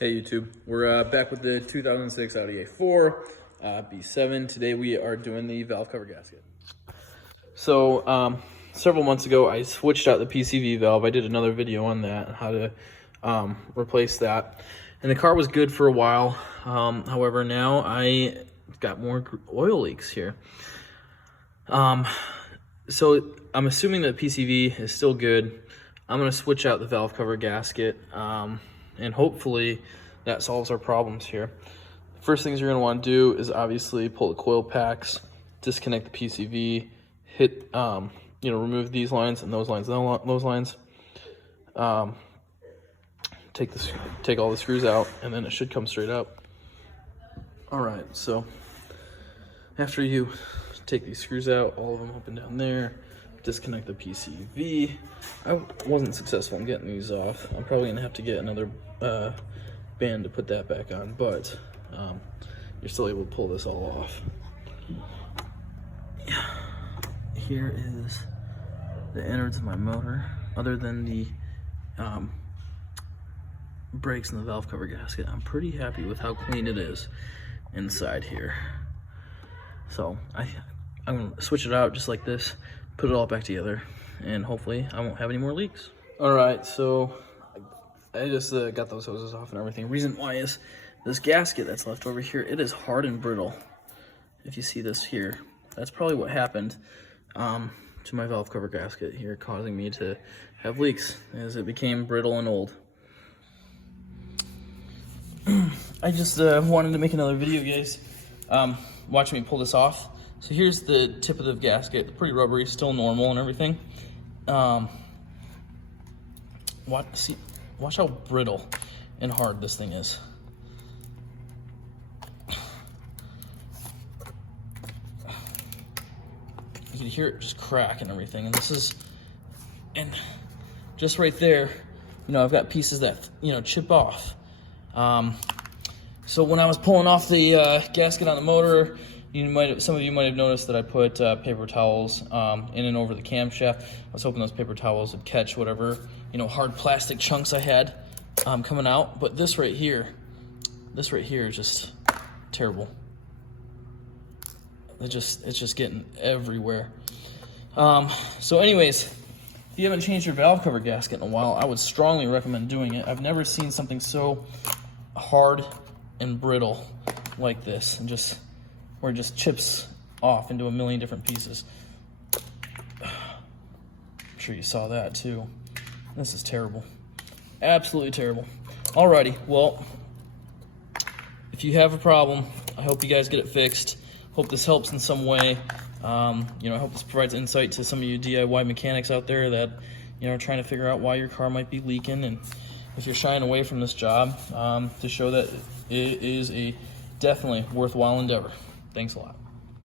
Hey YouTube, we're back with the 2006 Audi A4 B7. Today we are doing the valve cover gasket. So several months ago I switched out the PCV valve. I did another video on that, how to replace that. And the car was good for a while. However, now I got more oil leaks here. So I'm assuming that PCV is still good. I'm going to switch out the valve cover gasket. And hopefully that solves our problems here. First things you're going to want to do is obviously pull the coil packs, disconnect the PCV, hit, remove these lines and those lines, take all the screws out, and then it should come straight up. All right, so after you take these screws out, all of them up and down there, disconnect the PCV. I wasn't successful in getting these off. I'm probably gonna have to get another band to put that back on, but you're still able to pull this all off. Here is the innards of my motor. Other than the brakes and the valve cover gasket, I'm pretty happy with how clean it is inside here. So I'm gonna switch it out just like this, put it all back together, and hopefully I won't have any more leaks. All right, so I just got those hoses off and everything. Reason why is this gasket that's left over here, it is hard and brittle. If you see this here, that's probably what happened to my valve cover gasket here, causing me to have leaks as it became brittle and old. I just wanted to make another video, guys. Watch me pull this off. So here's the tip of the gasket, pretty rubbery, still normal and everything. Watch how brittle and hard this thing is. You can hear it just crack and everything, and just right there, I've got pieces that, chip off. So when I was pulling off the gasket on the motor, some of you might have noticed that I put paper towels in and over the camshaft. I was hoping those paper towels would catch whatever hard plastic chunks I had coming out. But this right here is just terrible. It's just getting everywhere. So anyways, if you haven't changed your valve cover gasket in a while, I would strongly recommend doing it. I've never seen something so hard and brittle like this, and where it just chips off into a million different pieces. I'm sure you saw that too. This is terrible. Absolutely terrible. Alrighty, well, if you have a problem, I hope you guys get it fixed. Hope this helps in some way. I hope this provides insight to some of you DIY mechanics out there that are trying to figure out why your car might be leaking, and if you're shying away from this job, to show that it is a definitely worthwhile endeavor. Thanks a lot.